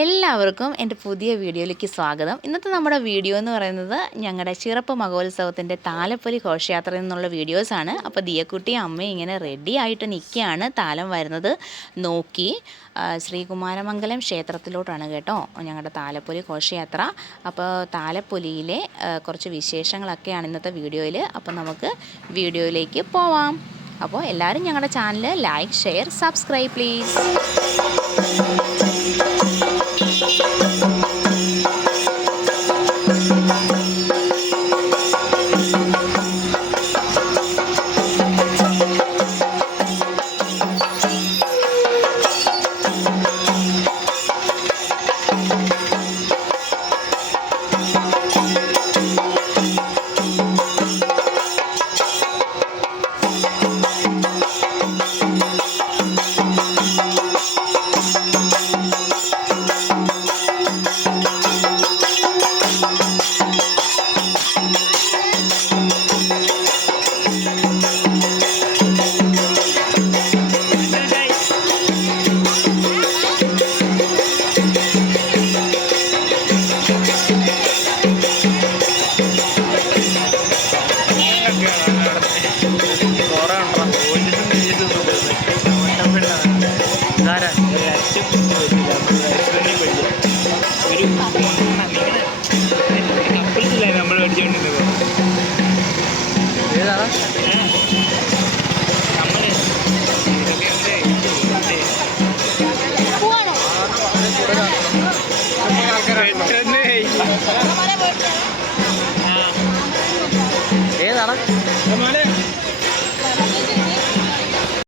എല്ലാവർക്കും എൻ്റെ പുതിയ വീഡിയോയിലേക്ക് സ്വാഗതം. ഇന്നത്തെ നമ്മുടെ വീഡിയോ എന്ന് പറയുന്നത് ഞങ്ങളുടെ ചിറപ്പ് മഹോത്സവത്തിൻ്റെ താലപ്പൊലി ഘോഷയാത്രയിൽ നിന്നുള്ള വീഡിയോസാണ്. അപ്പോൾ ദിയക്കുട്ടിയും അമ്മയും ഇങ്ങനെ റെഡി ആയിട്ട് നിൽക്കുകയാണ്. താലം വരുന്നത് നോക്കി ശ്രീകുമാരമംഗലം ക്ഷേത്രത്തിലോട്ടാണ് കേട്ടോ ഞങ്ങളുടെ താലപ്പൊലി ഘോഷയാത്ര. അപ്പോൾ താലപ്പൊലിയിലെ കുറച്ച് വിശേഷങ്ങളൊക്കെയാണ് ഇന്നത്തെ വീഡിയോയിൽ. അപ്പോൾ നമുക്ക് വീഡിയോയിലേക്ക് പോവാം. അപ്പോൾ എല്ലാവരും ഞങ്ങളുടെ channel like, share, subscribe please. ഏതാണ്